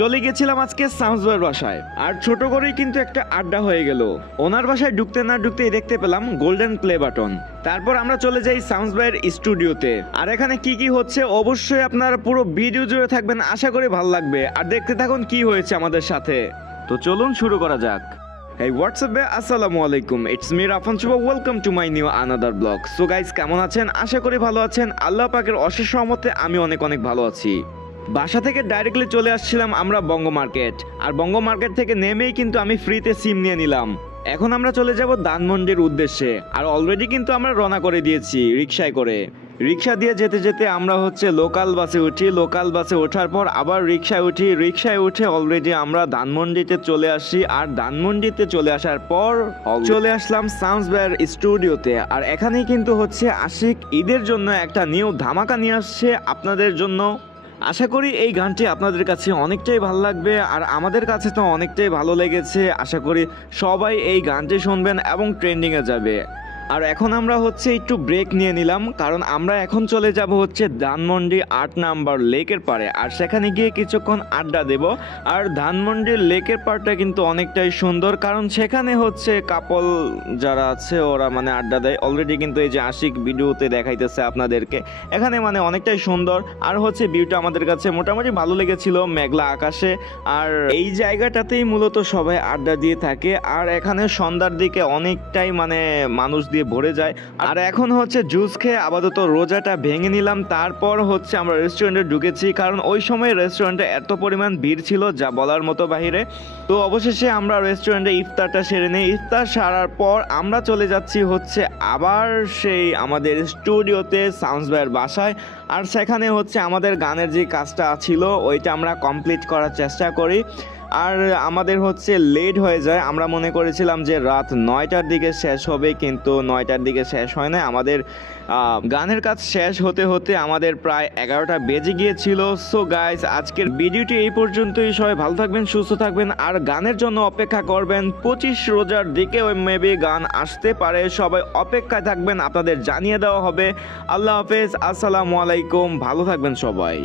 চলে গেছিলাম আজকে সাউন্সবার বাসায়। আর ছোট করেই কিন্তু একটা আড্ডা হয়ে গেল। ওনার বাসায় ঢুকতে না ঢুকতেই দেখতে পেলাম গোল্ডেন প্লে বাটন তারপর আমরা চলে যাই সাউন্স সাউন্সবাইয়ের স্টুডিওতে। আর এখানে কি কি হচ্ছে অবশ্যই আপনারা পুরো ভিডিও জুড়ে থাকবেন, আশা করি ভালো লাগবে। আর দেখতে থাকুন কি হয়েছে আমাদের সাথে। তো চলুন শুরু করা যাক। What's up? আসসালামু আলাইকুম। It's me Rafan Shuvo. Welcome to my new another blog so guys কেমন আছেন? আশা করি ভালো আছেন। আল্লাহ পাকের অশেষ সহমতে আমি অনেক অনেক ভালো আছি। বাসা থেকে ডাইরেক্টলি চলে আসছিলাম আমরা বঙ্গ মার্কেট। আর বঙ্গ মার্কেট থেকে নেমেই কিন্তু আমি ফ্রিতে সিম নিয়ে নিলাম। এখন আমরা চলে যাব ধানমন্ডির উদ্দেশ্যে। আর অলরেডি কিন্তু আমরা রওনা করে দিয়েছি রিক্সায় করে। রিক্সা দিয়ে যেতে যেতে আমরা হচ্ছে লোকাল বাসে উঠি। লোকাল বাসে ওঠার পর আবার রিক্সায় উঠি। রিক্সায় উঠে অলরেডি আমরা ধানমন্ডিতে চলে আসি। আর ধানমন্ডিতে চলে আসার পর চলে আসলাম সাউন্স বেয়ার স্টুডিওতে। আর এখানেই কিন্তু হচ্ছে আশিক ঈদের জন্য একটা নিউ ধামাকা নিয়ে আসছে আপনাদের জন্য। আশা করি এই গানটি আপনাদের কাছে অনেকটাই ভালো লাগবে আর আমাদের কাছে তো অনেকটাই ভালো লেগেছে। আশা করি সবাই এই গানটি শুনবেন এবং ট্রেন্ডিংয়ে যাবে। আর এখন আমরা হচ্ছে একটু ব্রেক নিয়ে নিলাম, কারণ আমরা এখন চলে যাব হচ্ছে ধানমন্ডি আট নাম্বার লেকের পাড়ে, আর সেখানে গিয়ে কিছুক্ষণ আড্ডা দেব। আর ধানমন্ডির লেকের পাড়টা কিন্তু অনেকটাই সুন্দর, কারণ সেখানে হচ্ছে কাপল যারা আছে, ওরা মানে আড্ডা দেয়। অলরেডি কিন্তু এই যে আশিক ভিডিওতে দেখাইতেছে আপনাদেরকে। এখানে মানে অনেকটাই সুন্দর, আর হচ্ছে ভিউটা আমাদের কাছে মোটামুটি ভালো লেগেছিল মেঘলা আকাশে। আর এই জায়গাটাতেই মূলত সবাই আড্ডা দিয়ে থাকে, আর এখানে সন্ধ্যার দিকে অনেকটাই মানে মানুষ দিয়ে ভরে যায়। আর এখন হচ্ছে জুস খেয়ে আপাতত রোজাটা ভেঙে নিলাম। তারপর হচ্ছে আমরা রেস্টুরেন্টে ঢুকেছি, কারণ ওই সময় রেস্টুরেন্টে এত পরিমাণ ভিড় ছিল যা বলার মতো বাহিরে। তো অবশেষে আমরা রেস্টুরেন্টে ইফতারটা সেরে নিই। ইফতার সারার পর আমরা চলে যাচ্ছি হচ্ছে আবার সেই আমাদের স্টুডিওতে সাউন্স ভাইয়ের বাসায়। আর সেখানে হচ্ছে আমাদের গানের যে কাজটা ছিল, ওইটা আমরা কমপ্লিট করার চেষ্টা করি। আর আমাদের হচ্ছে লেট হয়ে যায়। আমরা মনে করেছিলাম যে রাত নয়টার দিকে শেষ হবে, কিন্তু নয়টার দিকে শেষ হয় না আমাদের গানের কাজ শেষ হতে হতে আমাদের প্রায় এগারোটা বেজে গিয়েছিল। সো গাইস আজকের ভিডিওটি এই পর্যন্তই। সবাই ভালো থাকবেন, সুস্থ থাকবেন, আর গানের জন্য অপেক্ষা করবেন। পঁচিশ রোজার দিকে ওই মেবি গান আসতে পারে। সবাই অপেক্ষায় থাকবেন, আপনাদের জানিয়ে দেওয়া হবে। আল্লাহ হাফেজ, আসসালামু আলাইকুম। ভালো থাকবেন সবাই।